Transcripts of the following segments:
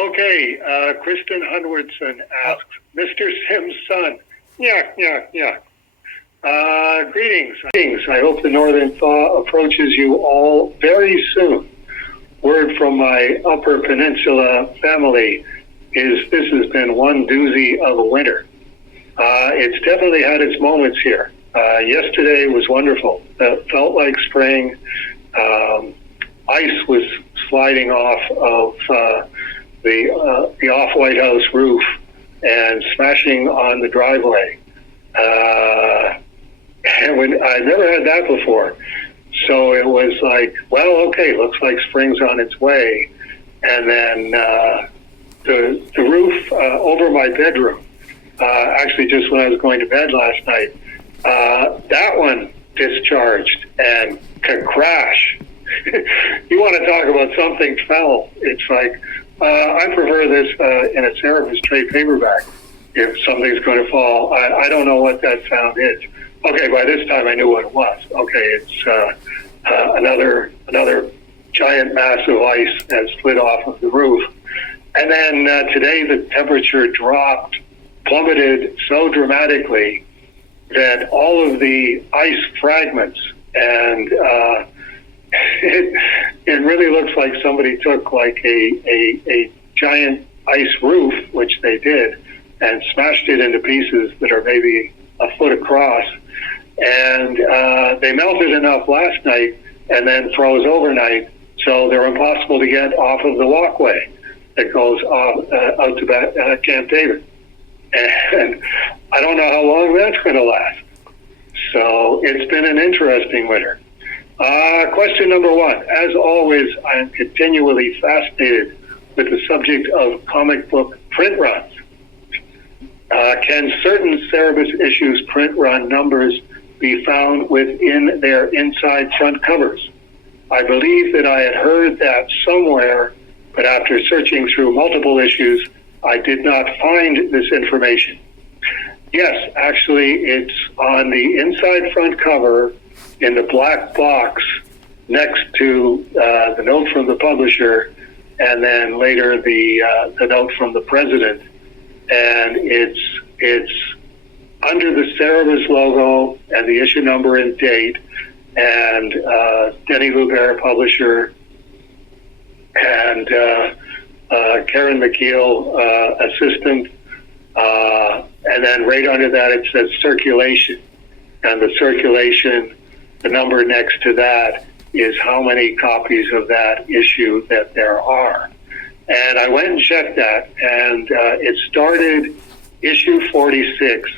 Okay, Kristen Hunwardson asks, Mr. Sim's son. Yeah. Greetings. I hope the northern thaw approaches you all very soon. Word from my Upper Peninsula family is this has been one doozy of a winter. It's definitely had its moments here. Yesterday was wonderful. It felt like spring. Ice was sliding off of the off-White House roof and smashing on the driveway. And I've never had that before. So it was like, well, okay, looks like spring's on its way. And then the roof over my bedroom, actually just when I was going to bed last night, that one discharged and could crash. You want to talk about something fell. It's like, I prefer this in a Cerebus trade paperback if something's going to fall. I don't know what that sound is. Okay, by this time I knew what it was. Okay, it's another giant mass of ice has slid off of the roof. And then today the temperature plummeted so dramatically that all of the ice fragments and it really looks like somebody took like a giant ice roof, which they did, and smashed it into pieces that are maybe a foot across. And they melted enough last night and then froze overnight, so they're impossible to get off of the walkway that goes out to Camp David. And I don't know how long that's going to last. So it's been an interesting winter. Question number one. As always, I am continually fascinated with the subject of comic book print runs. Can certain Cerebus issues print run numbers be found within their inside front covers? I believe that I had heard that somewhere, but after searching through multiple issues, I did not find this information. Yes, actually, it's on the inside front cover in the black box next to the note from the publisher, and then later the note from the president. And it's under the Cerebus logo and the issue number and date, and Denny Lubert, publisher, and Karen McKeel, assistant. And then right under that it says circulation. And the circulation, the number next to that is how many copies of that issue that there are. And I went and checked that, and it started issue 46,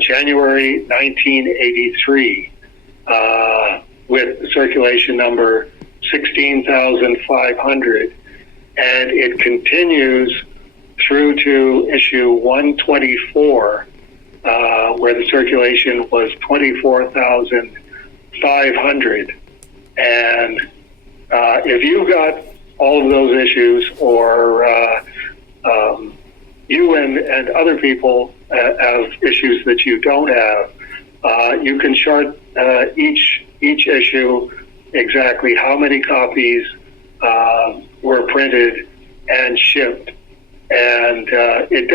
January 1983, with the circulation number 16,500, and it continues through to issue 124, where the circulation was 24,500. And if you got all of those issues, or you and other people have issues that you don't have, you can chart each issue exactly how many copies were printed and shipped. And it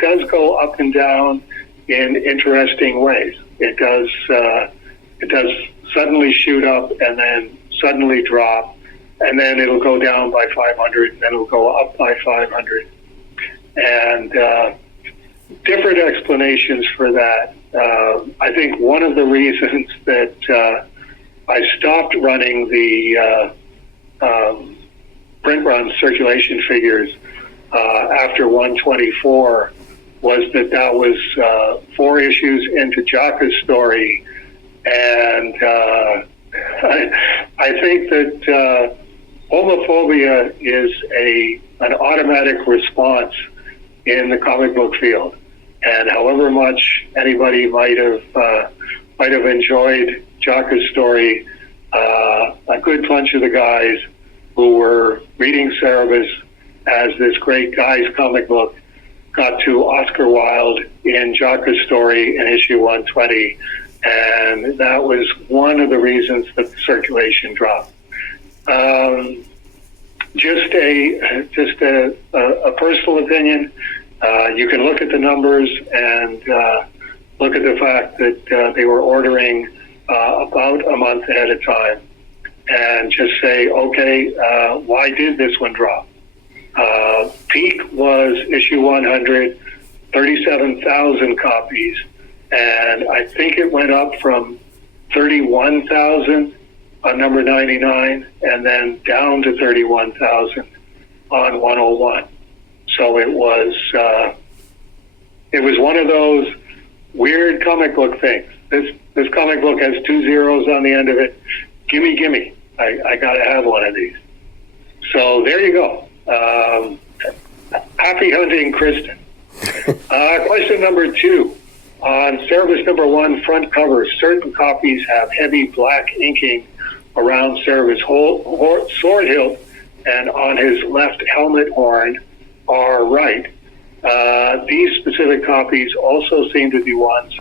does go up and down in interesting ways. It does suddenly shoot up and then suddenly drop, and then it'll go down by 500, and then it'll go up by 500. And different explanations for that. I think one of the reasons that I stopped running the print run circulation figures after 124 was that was 4 issues into Jaka's story, and I think that homophobia is an automatic response in the comic book field, and however much anybody might have enjoyed Jaka's story, a good bunch of the guys who were reading Cerebus as this great guy's comic book got to Oscar Wilde in Jaka's story in issue 120, and that was one of the reasons that the circulation dropped. Just a personal opinion. You can look at the numbers and look at the fact that they were ordering about a month ahead of time, and just say, okay, why did this one drop? Peak was issue 100, 37,000 copies, and I think it went up from 31,000 on number 99, and then down to 31,000 on 101. So it was one of those weird comic book things. This comic book has 2 zeros on the end of it. Gimme. I got to have one of these. So there you go. Happy hunting, Kristen. Question number 2. On Cerebus number 1 front cover, certain copies have heavy black inking around Cerebus' sword hilt and on his left helmet horn are right. These specific copies also seem to be ones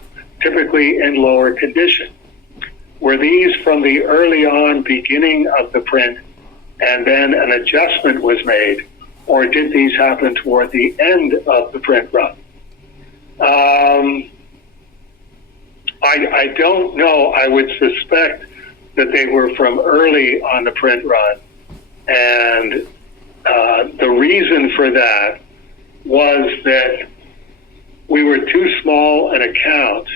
typically in lower condition. Were these from the early on beginning of the print and then an adjustment was made, or did these happen toward the end of the print run? I don't know. I would suspect that they were from early on the print run, and the reason for that was that we were too small an account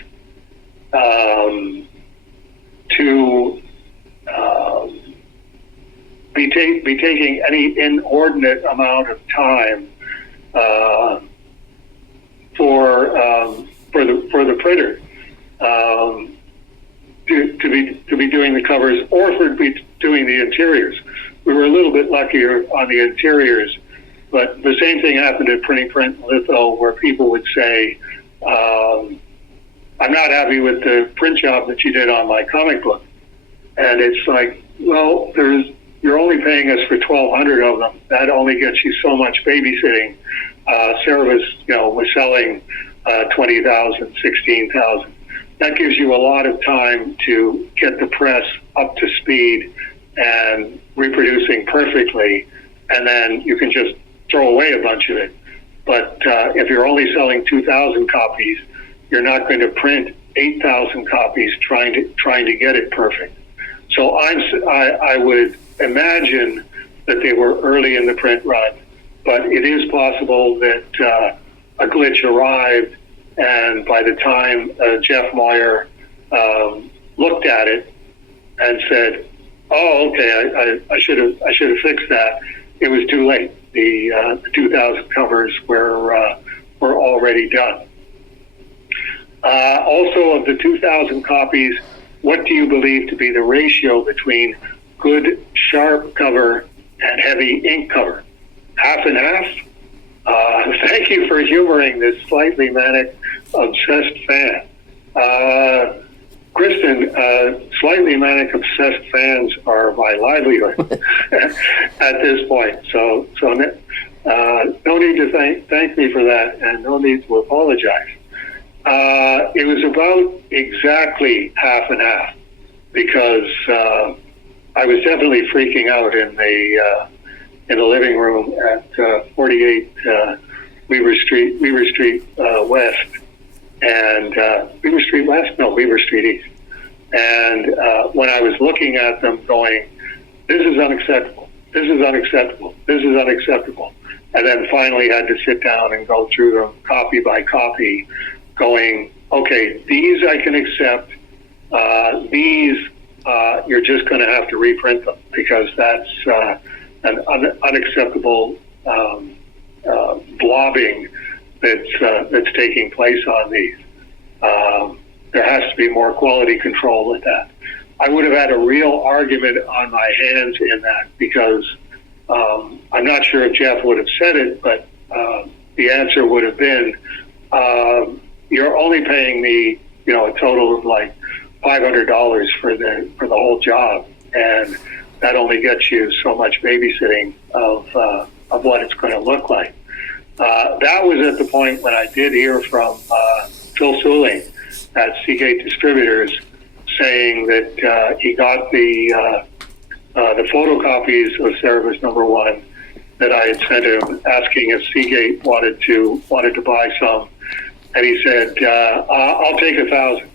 to be taking any inordinate amount of time for the printer to be doing the covers or for be doing the interiors. We were a little bit luckier on the interiors, but the same thing happened at Printing Print and Litho, where people would say, I'm not happy with the print job that you did on my comic book. And it's like, well, you're only paying us for 1,200 of them. That only gets you so much babysitting. Cerebus, was selling 20,000, 16,000. That gives you a lot of time to get the press up to speed and reproducing perfectly, and then you can just throw away a bunch of it. But if you're only selling 2,000 copies, you're not going to print 8,000 copies trying to get it perfect. So I would imagine that they were early in the print run, but it is possible that a glitch arrived, and by the time Jeff Moyer looked at it and said, "Oh, okay, I should have fixed that," it was too late. The 2,000 covers were already done. Also, of the 2,000 copies, what do you believe to be the ratio between good sharp cover and heavy ink cover? Half and half? Thank you for humoring this slightly manic, obsessed fan. Kristen, slightly manic, obsessed fans are my livelihood at this point. So no need to thank me for that, and no need to apologize. It was about exactly half and half, because I was definitely freaking out in the living room at 48 Weaver Street West, and Weaver Street West? No, Weaver Street East. And when I was looking at them going, this is unacceptable, this is unacceptable, this is unacceptable, and then finally had to sit down and go through them copy by copy, going, okay, these I can accept, these you're just going to have to reprint them, because that's an unacceptable blobbing that's taking place on these. There has to be more quality control with that. I would have had a real argument on my hands in that, because I'm not sure if Jeff would have said it, but the answer would have been, you're only paying me, a total of like $500 for the whole job, and that only gets you so much babysitting of what it's going to look like. That was at the point when I did hear from Phil Suling at Seagate Distributors saying that he got the photocopies of Cerebus number 1 that I had sent him, asking if Seagate wanted to buy some, and he said, "I'll take 1,000."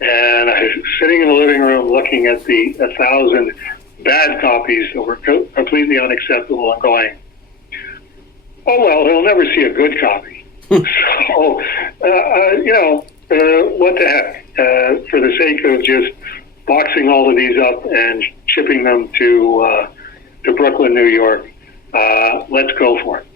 And I was sitting in the living room looking at the 1,000 bad copies that were completely unacceptable, and going, "Oh well, he'll never see a good copy." So, what the heck? For the sake of just boxing all of these up and shipping them to Brooklyn, New York, let's go for it.